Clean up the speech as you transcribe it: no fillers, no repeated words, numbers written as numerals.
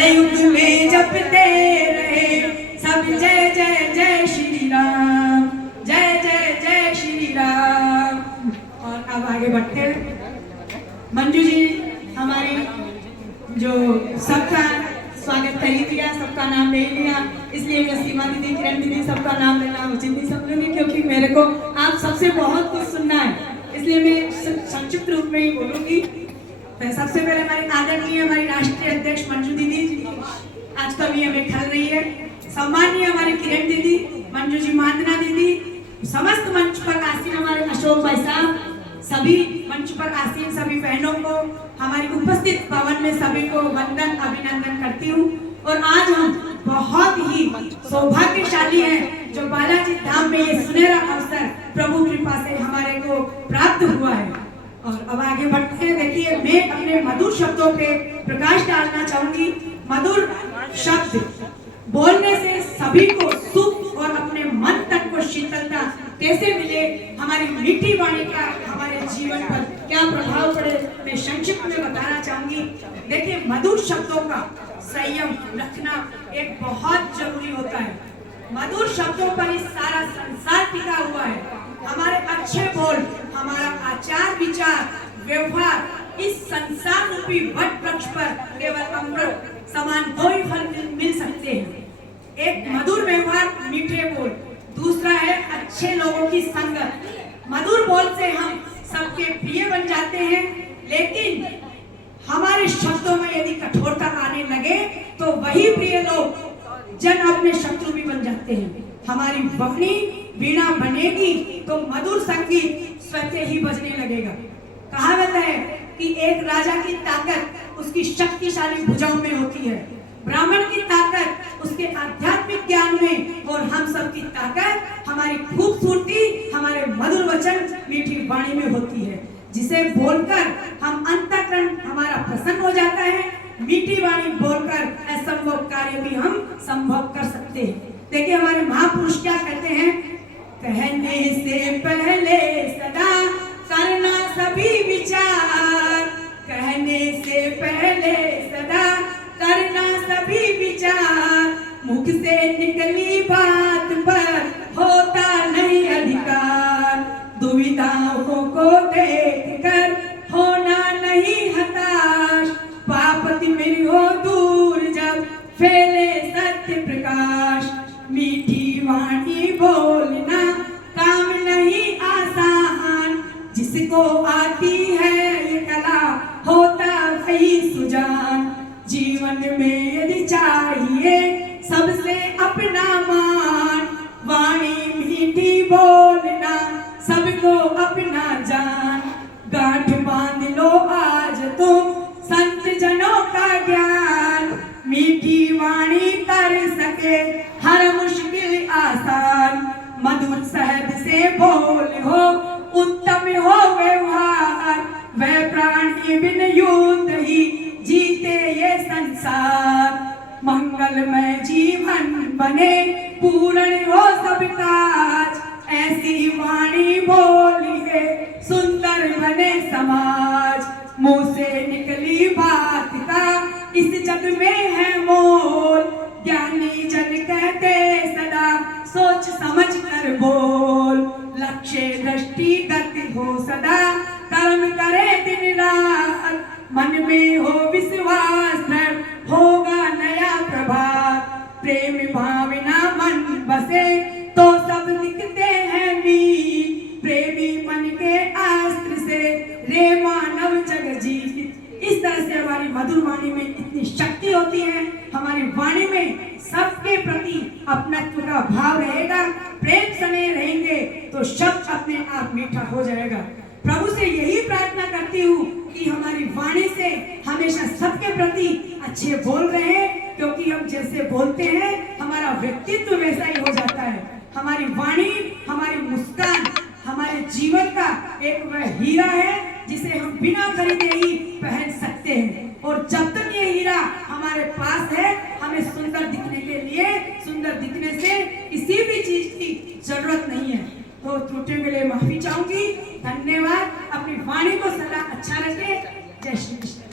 कलयुग में जपते रहे सब जय जय जय श्री राम, जय जय जय श्री राम। और अब आगे बढ़ते हैं। मंजू जी हमारे जो सबका स्वागत कर ही दिया, सबका नाम ले लिया, इसलिए मैं सीमा दीदी, किरण दीदी, सबका नाम लेना उचित नहीं समझूंगी, क्योंकि मेरे को आप सबसे बहुत कुछ सुनना है, इसलिए मैं संक्षिप्त रूप में ही बोलूंगी। सबसे पहले हमारी आदरणीय हमारी राष्ट्रीय अध्यक्ष मंजू दीदी आज कभी हमें खल रही है, सम्मानीय हमारी किरण दीदी, मंजू जी मांदना दीदी, समस्त मंच पर आसीन हमारे अशोक भाई साहब, सभी मंच पर आसीन सभी बहनों को, हमारी उपस्थित भवन में सभी को वंदन अभिनंदन करती हूँ। और आज हम बहुत ही सौभाग्यशाली हैं जो बालाजी धाम में ये सुनहरा अवसर प्रभु कृपा से हमारे को प्राप्त हुआ है। और अब आगे बढ़ते हैं। देखिए, मैं अपने मधुर शब्दों पे प्रकाश डालना चाहूंगी। मधुर शब्द बोलने से सभी को सुख और अपने मन तक को शीतलता कैसे मिले, हमारी मीठी वाणी का हमारे जीवन पर क्या प्रभाव पड़े, मैं संक्षिप्त में बताना चाहूंगी। देखिए, मधुर शब्दों का संयम रखना एक बहुत जरूरी होता है। मधुर शब्दों पर ही सारा संसार टिका हुआ है। हमारे अच्छे बोल, हमारा आचार विचार व्यवहार इस संसार रूपी वट वृक्ष पर केवल अमृत समान दो ही फल मिल सकते हैं। एक मधुर व्यवहार, मीठे बोल, दूसरा है अच्छे लोगों की संगत। मधुर बोल से हम सबके प्रिय बन जाते हैं, लेकिन हमारे शब्दों में यदि कठोरता आने लगे तो वही प्रिय लोग जन अपने शत्रु भी बन जाते हैं। हमारी वाणी वीणा बनेगी तो मधुर संगीत स्वतः ही बजने लगेगा। कहावत है कि एक राजा की ताकत उसकी शक्तिशाली भुजाओं में होती है, ब्राह्मण की ताकत उसके आध्यात्मिक ज्ञान में, और हम सब की ताकत हमारी खूबसूरती, हमारे मधुर वचन, मीठी वाणी में होती है, जिसे बोलकर हम अंतःकरण हमारा प्रसन्न हो जाता है। मीठी वाणी बोलकर असंभव कार्य भी हम संभव कर सकते हैं। देखिए, हमारे महापुरुष क्या कहते हैं, कहने से पहले सदा करना सभी विचार, कहने से पहले सदा करना सभी विचार, मुख से निकली बात पर होता नहीं अधिकार, दुविधाओं को देखकर होना नहीं हताश, पाप तिमिर हो दूर जब फैले सत्य प्रकाश, मीठी वाणी बोलना काम नहीं आसान, जिसको आती है ये कला होता वही सुजान, जीवन में यदि चाहिए सबसे अपना मान, वाणी मीठी बोलना सबको अपना जान, गांठ बांध लो आज तुम संत जनों का ज्ञान, मीठी वाणी कर सके हर मुश्किल आसान, मधुर शब्द से बोल हो उत्तम हो व्यवहार, वह प्राणी बिन युद्ध ही जीते ये संसार, मंगलमय जीवन बने पूर्ण हो सब काज, ऐसी वाणी बोलिए सुंदर बने समाज, मुंह से निकली बात का इस जग में है मोल, ज्ञानी जन कहते सदा सोच समझ कर बोल, लक्ष्य दृष्टिगत हो सदा कर्म करे दिन रात, मन में हो विश्वास दृढ़ होगा नया प्रभात, प्रेम भावना मन बसे तो सब दिखते हैं मीत, प्रेमी मन के अस्त्र से रे मानव जग जीत। इस तरह से हमारी मधुर वाणी में इतनी शक्ति होती है, हमारी वाणी में सबके प्रति अपनत्व का भाव रहेगा, प्रेम स्नेह रहेंगे तो शब्द अपने आप मीठा हो जाएगा। प्रभु से यही प्रार्थना करती हूँ कि हमारी वाणी से हमेशा सबके प्रति अच्छे बोल रहे हैं, क्योंकि हम जैसे बोलते हैं हमारा व्यक्तित्व वैसा ही हो जाता है। हमारी वाणी, हमारी मुस्कान हमारे जीवन का एक वह हीरा है जिसे हम बिना खरीदे ही पहन सकते हैं, और जब तक